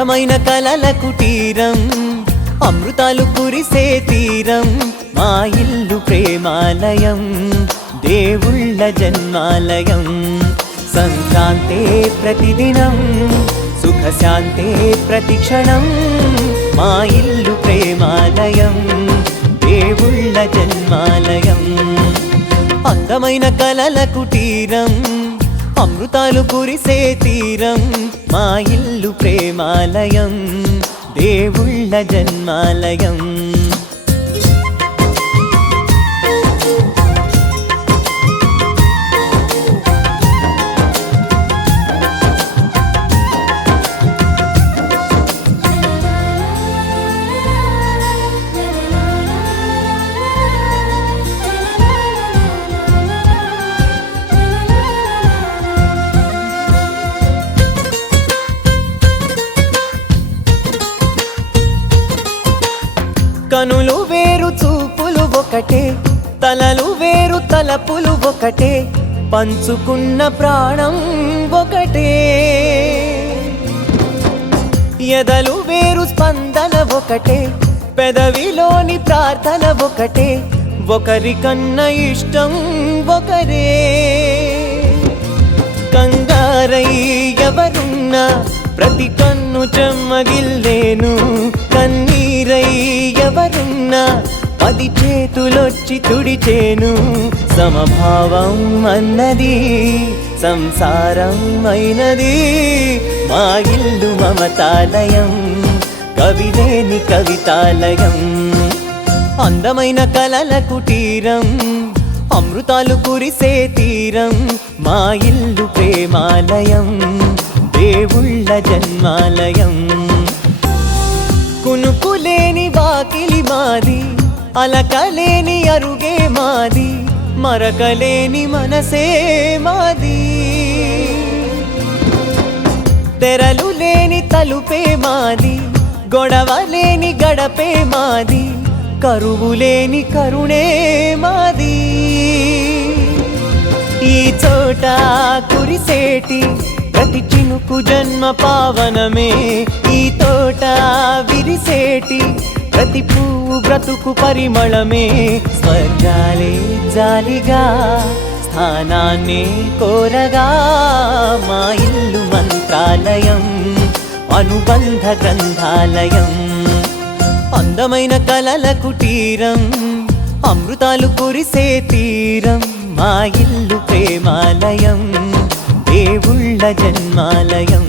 అందమైన కలల కుటీరం అమృతాలు కురిసే తీరం మా ఇల్లు ప్రేమాలయం దేవుళ్ళ జన్మాలయం సంక్రాంతే ప్రతిదినం సుఖశాంతే ప్రతిక్షణం మా ఇల్లు ప్రేమాలయం దేవుళ్ళ జన్మాలయం అందమైన కలల కుటీరం అమృతాలు కురిసే తీరం మా ఇల్లు ప్రేమాలయం దేవుళ్ళ జన్మాలయం కనులు వేరు చూపులు ఒకటే తలలు వేరు తలపులు ఒకటే పంచుకున్న ప్రాణం ఒకటే ఎదలు వేరు స్పందన ఒకటే పెదవిలోని ప్రార్థన ఒకటే ఒకరికన్నా ఇష్టం ఒకరే కంగారై ఎవరున్నా ప్రతి కన్ను చెమ్మగిల్లేను కన్నీరై ఎవరున్నా 10 చేతులొచ్చి తుడిచేను సమభావం అన్నది సంసారం అయినది మా ఇల్లు మమతాలయం కవిలేని కవితాలయం అందమైన కలల కుటీరం అమృతాలు కురిసే తీరం మా ఇల్లు ప్రేమాలయం దేవుళ్ళ జన్మాలయం కునుకులేని వాకిలి మాది అలకలేని అరుగే మాది మరకలేని మనసే మాది తెరలు లేని తలుపే మాది గొడవ లేని గడపే మాది కరువు లేని కరుణే మాది ఈ చోట కురిసేటి ప్రతి చినుకు జన్మ పావనమే ఈ తోట విరిసేటి ప్రతి పువ్వు బ్రతుకు పరిమళమే స్వర్గాలే జాలిగా స్థానాన్ని కోరగా మా ఇల్లు మంత్రాలయం అనుబంధ గ్రంథాలయం అందమైన కలల కుటీరం అమృతాలు కురిసే తీరం మా ఇల్లు ప్రేమాలయం దేవుళ్ళ జన్మాలయం